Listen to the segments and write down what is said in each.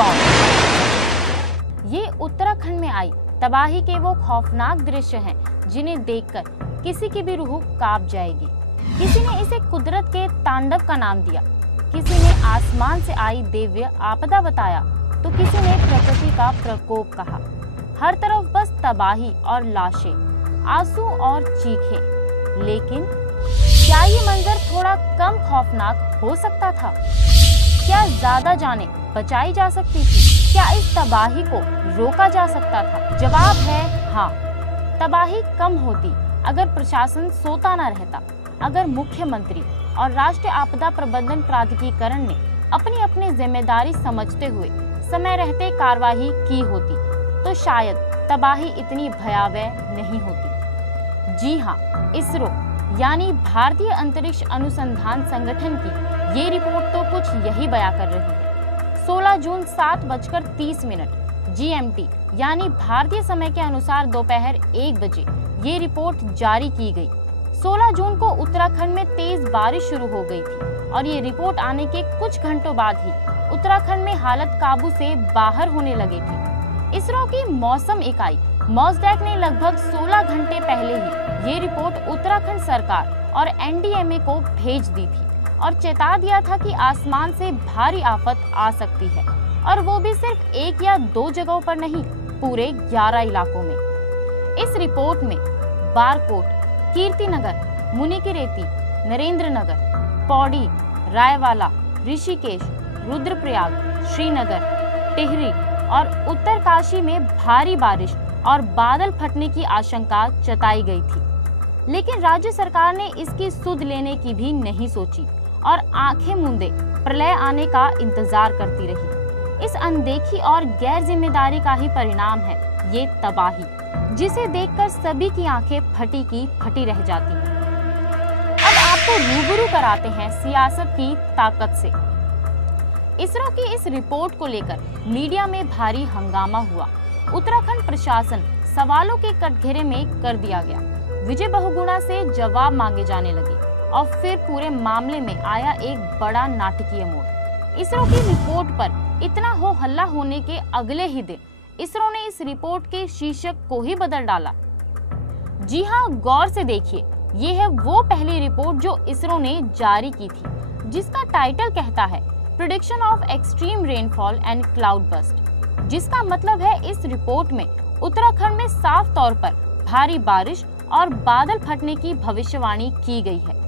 कौन? ये उत्तराखंड में आई तबाही के वो खौफनाक दृश्य हैं जिन्हें देखकर किसी की भी रूह कांप जाएगी। किसी ने इसे कुदरत के तांडव का नाम दिया, किसी ने आसमान से आई दिव्य आपदा बताया, तो किसी ने प्रकृति का प्रकोप कहा। हर तरफ बस तबाही और लाशें, आंसू और चीखें। लेकिन क्या ये मंजर थोड़ा कम खौफनाक हो सकता था? क्या ज्यादा जानें बचाई जा सकती थी? क्या इस तबाही को रोका जा सकता था? जवाब है हाँ। तबाही कम होती अगर प्रशासन सोता न रहता, अगर मुख्यमंत्री और राष्ट्रीय आपदा प्रबंधन प्राधिकरण ने अपनी अपनी जिम्मेदारी समझते हुए समय रहते कार्रवाई की होती, तो शायद तबाही इतनी भयावह नहीं होती। जी हाँ, इसरो यानी भारतीय अंतरिक्ष अनुसंधान संगठन की ये रिपोर्ट तो कुछ यही बयां कर रही है। 16 जून 7:30 GMT यानी भारतीय समय के अनुसार दोपहर 1 बजे ये रिपोर्ट जारी की गई। 16 जून को उत्तराखंड में तेज बारिश शुरू हो गई थी और ये रिपोर्ट आने के कुछ घंटों बाद ही उत्तराखंड में हालत काबू से बाहर होने लगी थी। इसरो की मौसम इकाई मॉसडैक ने लगभग 16 घंटे पहले ही ये रिपोर्ट उत्तराखंड सरकार और NDMA को भेज दी थी और चेता दिया था कि आसमान से भारी आफत आ सकती है, और वो भी सिर्फ 1 या 2 जगहों पर नहीं, पूरे 11 इलाकों में। इस रिपोर्ट में बारकोट, कीर्तिनगर, मुनिकीरेती, नरेंद्रनगर, पौड़ी, रायवाला, ऋषिकेश, रुद्रप्रयाग, श्रीनगर, टिहरी और उत्तरकाशी में भारी बारिश और बादल फटने की आशंका जताई गई थी। लेकिन राज्य सरकार ने इसकी सुध लेने की भी नहीं सोची और आंखें मूंदे प्रलय आने का इंतजार करती रही। इस अनदेखी और गैर जिम्मेदारी का ही परिणाम है ये तबाही, जिसे देखकर सभी की आंखें फटी की फटी रह जाती हैं। अब आपको रूबरू कराते हैं सियासत की ताकत से। इसरो की इस रिपोर्ट को लेकर मीडिया में भारी हंगामा हुआ। उत्तराखंड प्रशासन सवालों के कटघरे में कर दिया गया। विजय बहुगुणा से जवाब मांगे जाने लगे और फिर पूरे मामले में आया एक बड़ा नाटकीय मोड़। इसरो की रिपोर्ट पर इतना हो हल्ला होने के अगले ही दिन इसरो ने इस रिपोर्ट के शीर्षक को ही बदल डाला। जी हाँ, गौर से देखिए, ये है वो पहली रिपोर्ट जो इसरो ने जारी की थी, जिसका टाइटल कहता है prediction of extreme rainfall and cloud burst, जिसका मतलब है इस रिपोर्ट में उत्तराखंड में साफ तौर पर भारी बारिश और बादल फटने की भविष्यवाणी की गई है।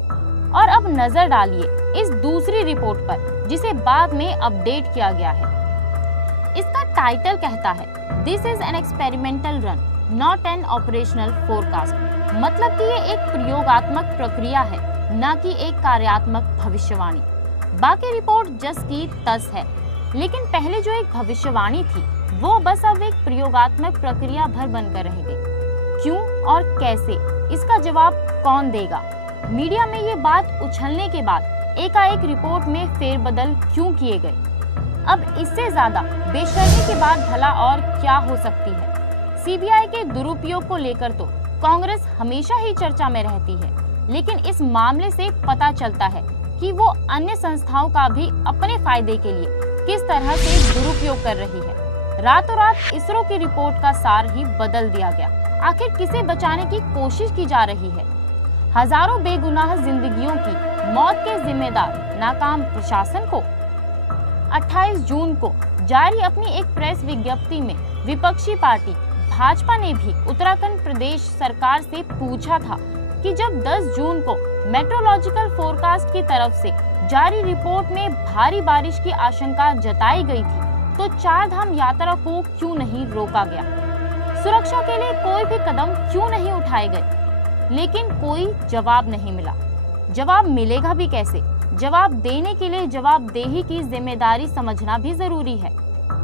और अब नजर डालिए इस दूसरी रिपोर्ट पर, जिसे बाद में अपडेट किया गया है। इसका टाइटल कहता है this is an experimental run not an operational forecast, मतलब कि ये एक प्रयोगात्मक प्रक्रिया है, न कि एक कार्यात्मक भविष्यवाणी। बाकी रिपोर्ट जस की तस है, लेकिन पहले जो एक भविष्यवाणी थी वो बस अब एक प्रयोगात्मक प्रक्रिया भर बनकर रह गई। क्यों और कैसे, इसका जवाब कौन देगा? मीडिया में ये बात उछलने के बाद एकाएक रिपोर्ट में फेरबदल क्यों किए गए? अब इससे ज्यादा बेशर्मी के बाद भला और क्या हो सकती है? CBI के दुरुपयोग को लेकर तो कांग्रेस हमेशा ही चर्चा में रहती है, लेकिन इस मामले से पता चलता है कि वो अन्य संस्थाओं का भी अपने फायदे के लिए किस तरह से दुरुपयोग कर रही है। रातों रात इसरो की रिपोर्ट का सार ही बदल दिया गया। आखिर किसे बचाने की कोशिश की जा रही है? हजारों बेगुनाह जिंदगियों की मौत के जिम्मेदार नाकाम प्रशासन को? 28 जून को जारी अपनी एक प्रेस विज्ञप्ति में विपक्षी पार्टी भाजपा ने भी उत्तराखंड प्रदेश सरकार से पूछा था कि जब 10 जून को मेट्रोलॉजिकल फोरकास्ट की तरफ से जारी रिपोर्ट में भारी बारिश की आशंका जताई गई थी, तो 4 धाम यात्रा को क्यों नहीं रोका गया? सुरक्षा के लिए कोई भी कदम क्यों नहीं उठाए गए? लेकिन कोई जवाब नहीं मिला। जवाब मिलेगा भी कैसे? जवाब देने के लिए जवाबदेही की जिम्मेदारी समझना भी जरूरी है,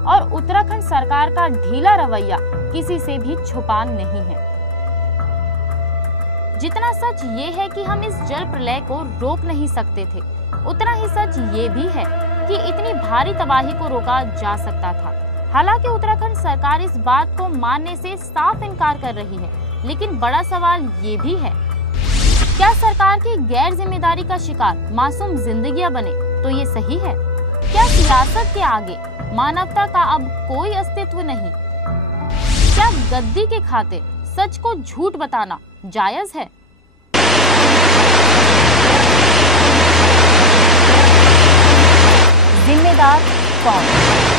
और उत्तराखंड सरकार का ढीला रवैया किसी से भी छुपा नहीं है। जितना सच ये है कि हम इस जल प्रलय को रोक नहीं सकते थे, उतना ही सच ये भी है कि इतनी भारी तबाही को रोका जा सकता था। हालांकि उत्तराखंड सरकार इस बात को मानने से साफ इनकार कर रही है, लेकिन बड़ा सवाल ये भी है, क्या सरकार की गैर जिम्मेदारी का शिकार मासूम जिंदगियां बने तो ये सही है? क्या सियासत के आगे मानवता का अब कोई अस्तित्व नहीं। क्या गद्दी के खातिर सच को झूठ बताना जायज है? जिम्मेदार कौन?